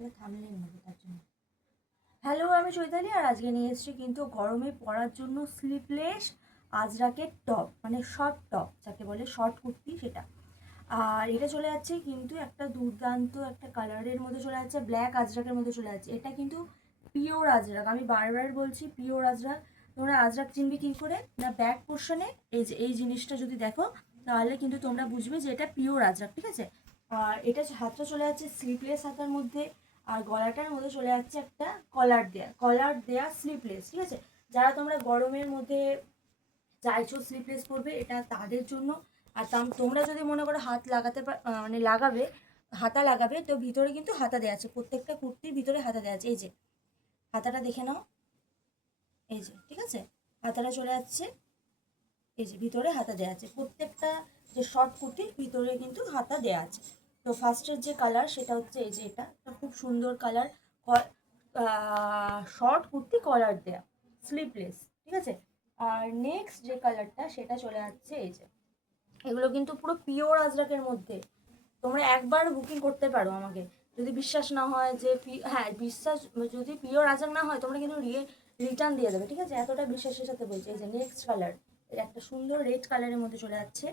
এটা থামনেল নেবো তার জন্য। হ্যালো, আমি চৈতালি, আর আজকে নিয়ে এসেছি কিন্তু গরমে পরার জন্য স্লিভলেস আজরাকের টপ, মানে শর্ট টপ যাকে বলে, শর্ট কুর্তি সেটা। আর এটা চলে যাচ্ছে কিন্তু একটা দুর্দান্ত একটা কালারের মধ্যে চলে যাচ্ছে, ব্ল্যাক আজরাকের মধ্যে চলে যাচ্ছে। এটা কিন্তু পিওর আজরাক, আমি বারবার বলছি পিওর আজরাক। তোমরা আজরাক চিনবে কী করে না, ব্যাক পোর্শনে এই যে এই জিনিসটা যদি দেখো তাহলে কিন্তু তোমরা বুঝবে যে এটা পিওর আজরাক, ঠিক আছে। আর এটা হাতটা চলে যাচ্ছে স্লিভলেস হাতার মধ্যে, আর গলাটার মধ্যে চলে যাচ্ছে একটা কলার দেয়া স্লিভলেস, ঠিক আছে। যারা তোমরা গরমের মধ্যে চাইছো স্লিভলেস পরবে, এটা তাদের জন্য। আর তোমরা যদি মনে করো হাত লাগাতে মানে লাগাবে, হাতা লাগাবে, তো ভিতরে কিন্তু হাতা দেওয়া আছে, প্রত্যেকটা কুর্তির ভিতরে হাতা দেওয়া আছে। এই যে হাতাটা দেখে নাও, এই যে, ঠিক আছে। হাতাটা চলে যাচ্ছে, এই যে ভিতরে হাতা দেওয়া আছে, প্রত্যেকটা যে শর্ট কুর্তির ভিতরে কিন্তু হাতা দেওয়া আছে। তো ফার্স্টের যে কালার সেটা হচ্ছে এই যে এটা খুব সুন্দর কালার, শর্ট কুর্তি কলার দেয়া স্লিভলেস, ঠিক আছে। আর নেক্সট যে কালারটা সেটা চলে যাচ্ছে এই যে, এগুলো কিন্তু পুরো পিওর আজরাকের মধ্যে। তোমরা একবার বুকিং করতে পারো আমাকে, যদি বিশ্বাস না হয় যে হ্যাঁ বিশ্বাস, যদি পিওর আজরাক না হয় তোমরা কিন্তু রিটার্ন দিয়ে দেবে, ঠিক আছে। এতটা বিশ্বাসের সাথে বলছি। এই যে নেক্সট কালার, এটা একটা সুন্দর রেড কালারের মধ্যে চলে যাচ্ছে।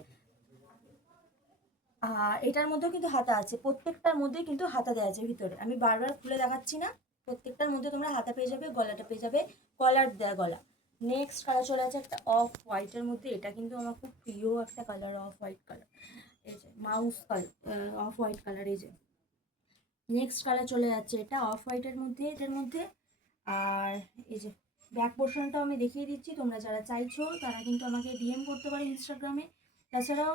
আর এটার মধ্যেও কিন্তু হাতা আছে, প্রত্যেকটার মধ্যেই কিন্তু হাতা দেওয়া আছে ভিতরে, আমি বারবার খুলে দেখাচ্ছি না। প্রত্যেকটার মধ্যে তোমরা হাতা পেয়ে যাবে, গলাটা পেয়ে যাবে কলার দেওয়া গলা। নেক্সট কালার চলে আছে একটা অফ হোয়াইটের মধ্যে, এটা কিন্তু আমার খুব প্রিয় একটা কালার, অফ হোয়াইট কালার। এই যে mouse colour, off white colour. এই যে নেক্সট কালার চলে যাচ্ছে এটা অফ হোয়াইটের মধ্যে, এটার মধ্যে। আর এই যে ব্যাক পোর্শনটাও আমি দেখিয়ে দিচ্ছি, তোমরা যারা চাইছো তারা কিন্তু আমাকে ডিএম করতে পারো ইনস্টাগ্রামে। তাছাড়াও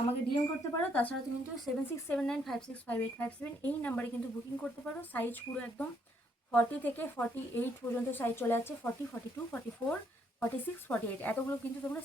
আমাকে ডিএম করতে পারো। তাছাড়া তুমি কিন্তু 7679565857 এই নাম্বারে কিন্তু বুকিং করতে পারো। সাইজ পুরো একদম 40 থেকে 48 পর্যন্ত সাইজ চলে যাচ্ছে, 40, 42, 44, 46, 48 এতগুলো কিন্তু তোমরা